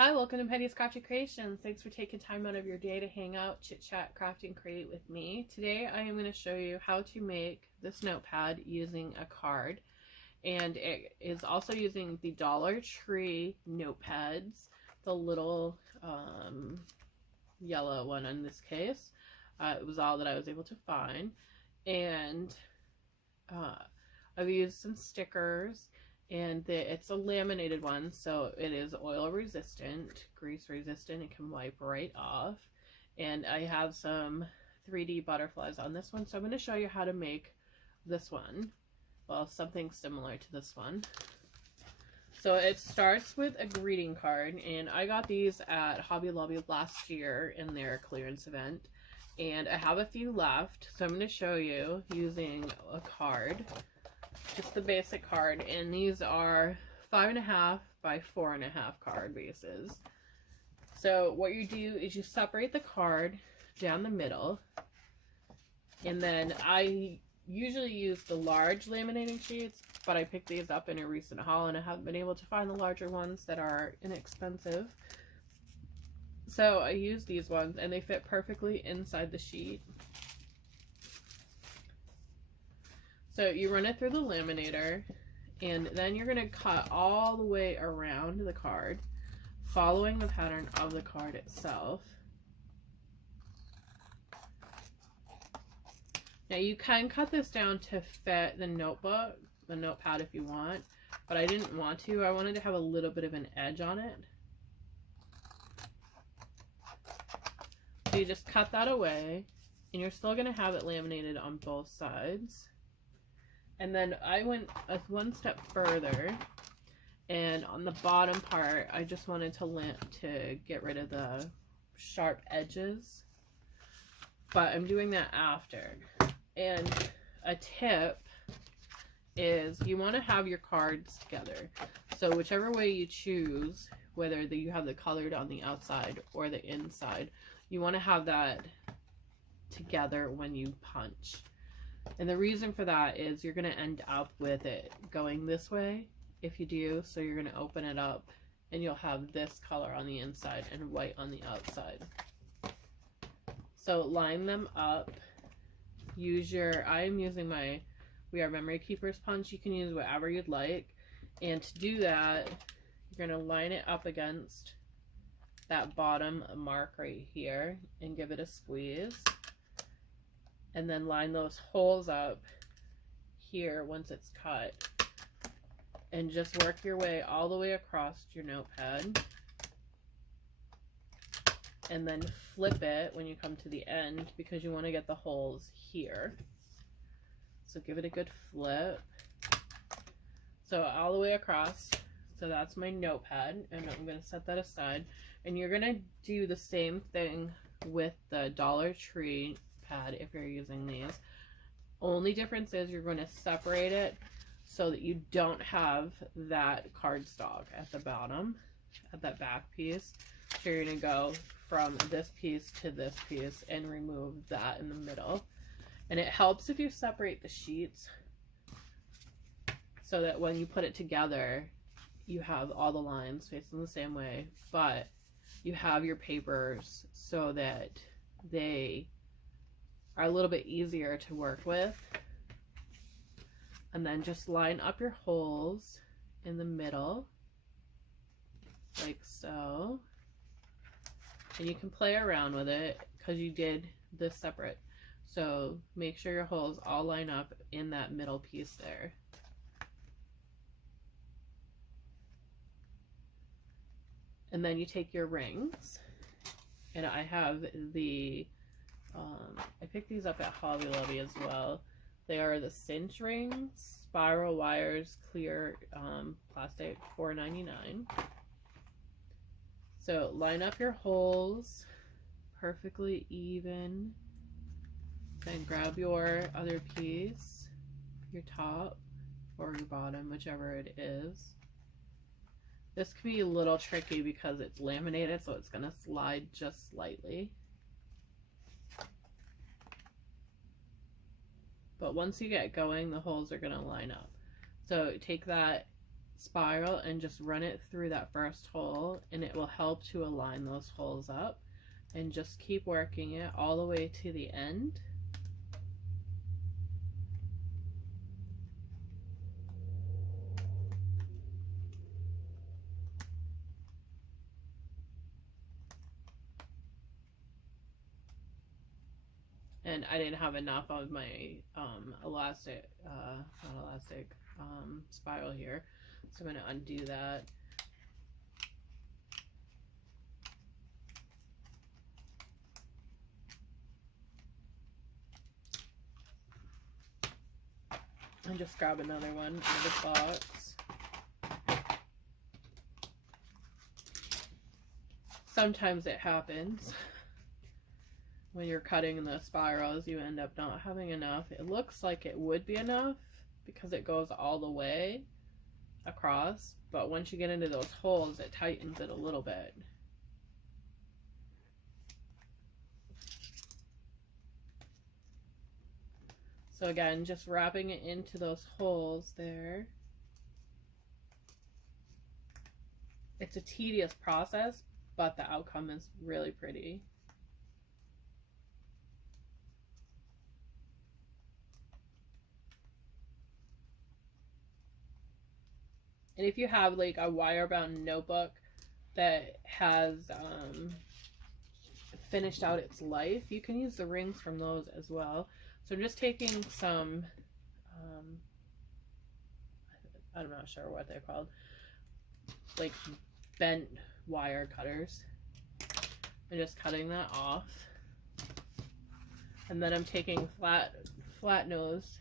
Hi, welcome to Penny's Crafty Creations. Thanks for taking time out of your day to hang out, chit chat, craft, and create with me. Today I am going to show you how to make this notepad using a card. And it is also using the Dollar Tree notepads, the little yellow one in this case. It was all that I was able to find. And I've used some stickers. And it's a laminated one, so it is oil resistant, grease resistant. It can wipe right off. And I have some 3D butterflies on this one, so I'm going to show you how to make this one. Well, something similar to this one. So it starts with a greeting card, and I got these at Hobby Lobby last year in their clearance event. And I have a few left, so I'm going to show you using a card. Just the basic card, and these are 5.5 by 4.5 card bases. So what you do is you separate the card down the middle, and then I usually use the large laminating sheets, but I picked these up in a recent haul and I haven't been able to find the larger ones that are inexpensive. So I use these ones and they fit perfectly inside the sheet. So you run it through the laminator, and then you're going to cut all the way around the card, following the pattern of the card itself. Now you can cut this down to fit the notebook, the notepad if you want, but I didn't want to. I wanted to have a little bit of an edge on it. So you just cut that away, and you're still going to have it laminated on both sides. And then I went one step further, and on the bottom part, I just wanted to get rid of the sharp edges, but I'm doing that after. And a tip is you want to have your cards together. So whichever way you choose, whether you have the colored on the outside or the inside, you want to have that together when you punch. And the reason for that is you're going to end up with it going this way if you do. So you're going to open it up and you'll have this color on the inside and white on the outside. So line them up. I'm using my We Are Memory Keepers punch. You can use whatever you'd like. And to do that, you're going to line it up against that bottom mark right here and give it a squeeze. And then line those holes up here once it's cut. And just work your way all the way across your notepad. And then flip it when you come to the end because you want to get the holes here. So give it a good flip. So all the way across. So that's my notepad, and I'm going to set that aside. And you're going to do the same thing with the Dollar Tree pad if you're using these. Only difference is you're going to separate it so that you don't have that cardstock at the bottom, at that back piece. So you're going to go from this piece to this piece and remove that in the middle. And it helps if you separate the sheets so that when you put it together, you have all the lines facing the same way, but you have your papers so that they are a little bit easier to work with. And then just line up your holes in the middle, like so. And you can play around with it because you did this separate. So make sure your holes all line up in that middle piece there. And then you take your rings, and I have I picked these up at Hobby Lobby as well. They are the cinch rings, spiral wires, clear plastic, $4.99. So line up your holes perfectly even. Then grab your other piece, your top or your bottom, whichever it is. This can be a little tricky because it's laminated, so it's going to slide just slightly. But once you get going, the holes are going to line up. So take that spiral and just run it through that first hole, and it will help to align those holes up. And just keep working it all the way to the end. And I didn't have enough of my spiral here, so I'm going to undo that. And just grab another one out of the box. Sometimes it happens. When you're cutting the spirals, you end up not having enough. It looks like it would be enough because it goes all the way across, but once you get into those holes, it tightens it a little bit. So again, just wrapping it into those holes there. It's a tedious process, but the outcome is really pretty. And if you have like a wire-bound notebook that has finished out its life, you can use the rings from those as well. So I'm just taking some, I'm not sure what they're called, like bent wire cutters. I'm just cutting that off. And then I'm taking flat nose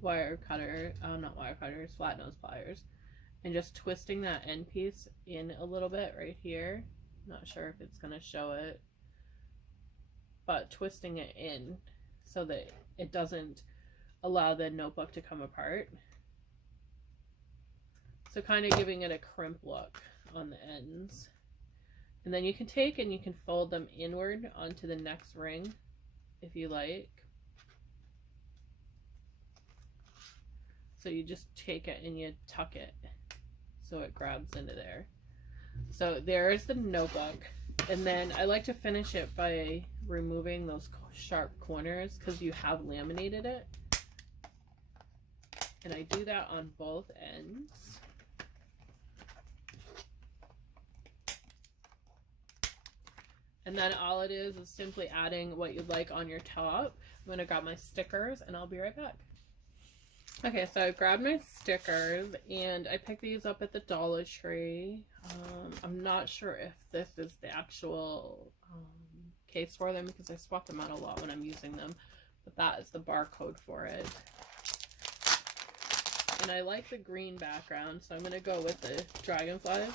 wire cutter, not wire cutters, flat nose pliers, and just twisting that end piece in a little bit right here. Not sure if it's going to show it, but twisting it in so that it doesn't allow the notebook to come apart. So kind of giving it a crimp look on the ends. And then you can take and you can fold them inward onto the next ring if you like. So you just take it and you tuck it so it grabs into there. So there's the notebook. And then I like to finish it by removing those sharp corners because you have laminated it. And I do that on both ends. And then all it is simply adding what you'd like on your top. I'm going to grab my stickers and I'll be right back. Okay, so I grabbed my stickers and I picked these up at the Dollar Tree. I'm not sure if this is the actual case for them because I swap them out a lot when I'm using them, but that is the barcode for it. And I like the green background, so I'm going to go with the dragonflies.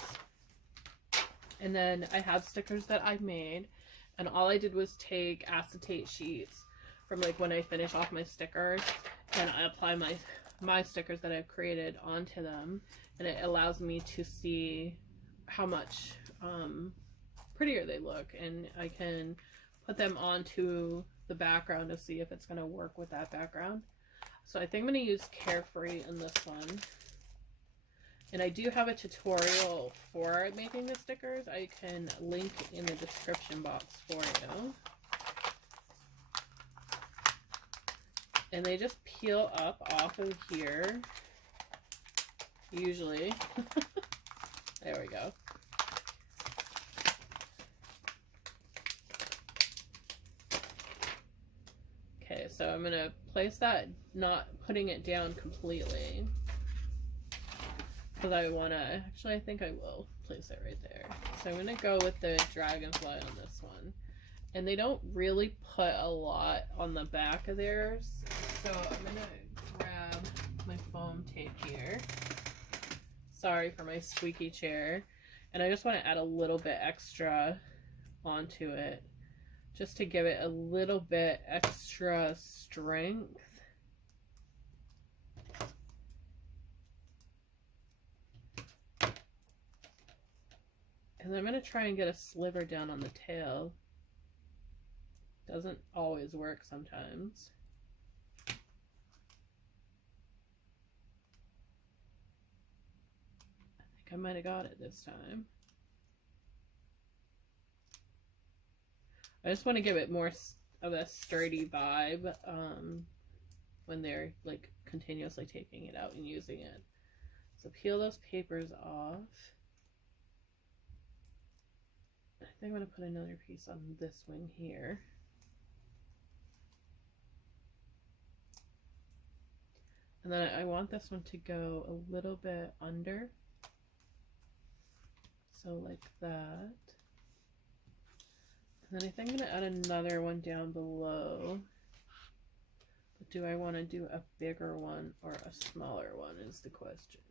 And then I have stickers that I made, and all I did was take acetate sheets from like when I finish off my stickers, and I apply my stickers that I've created onto them, and it allows me to see how much prettier they look, and I can put them onto the background to see if it's going to work with that background. So I think I'm going to use Carefree in this one. And I do have a tutorial for making the stickers. I can link in the description box for you. And they just peel up off of here, usually. There we go. Okay, so I'm going to place that, not putting it down completely. Because I want to, actually I think I will place it right there. So I'm going to go with the dragonfly on this one. And they don't really put a lot on the back of theirs. So I'm going to grab my foam tape here. Sorry for my squeaky chair. And I just want to add a little bit extra onto it, just to give it a little bit extra strength. And I'm going to try and get a sliver down on the tail. Doesn't always work sometimes. I might have got it this time. I just want to give it more of a sturdy vibe when they're like continuously taking it out and using it. So peel those papers off. I think I'm going to put another piece on this wing here. And then I want this one to go a little bit under. So like that. And then I think I'm going to add another one down below. But do I want to do a bigger one or a smaller one is the question.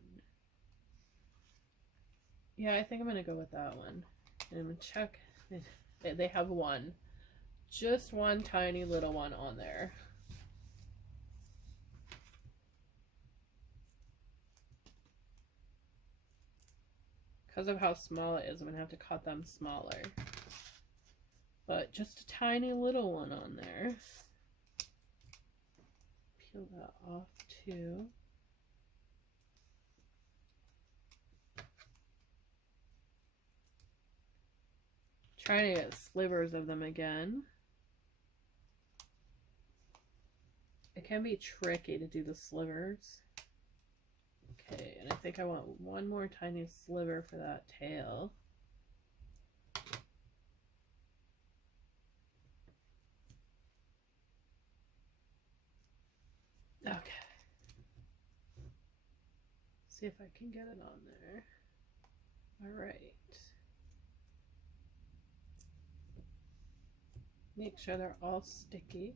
Yeah, I think I'm going to go with that one. And I'm going to check. They have one. Just one tiny little one on there. Because of how small it is, I'm going to have to cut them smaller. But just a tiny little one on there. Peel that off too. Trying to get slivers of them again. It can be tricky to do the slivers. Okay, and I think I want one more tiny sliver for that tail. Okay. See if I can get it on there. All right. Make sure they're all sticky,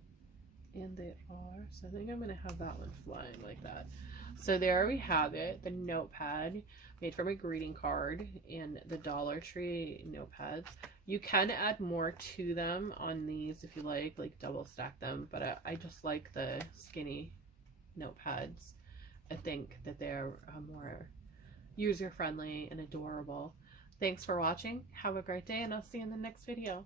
and they are. So I think I'm going to have that one flying like that. So there we have it, the notepad made from a greeting card and the Dollar Tree notepads. You can add more to them on these if you like double stack them, but I just like the skinny notepads. I think that they're more user-friendly and adorable. Thanks for watching. Have a great day, and I'll see you in the next video.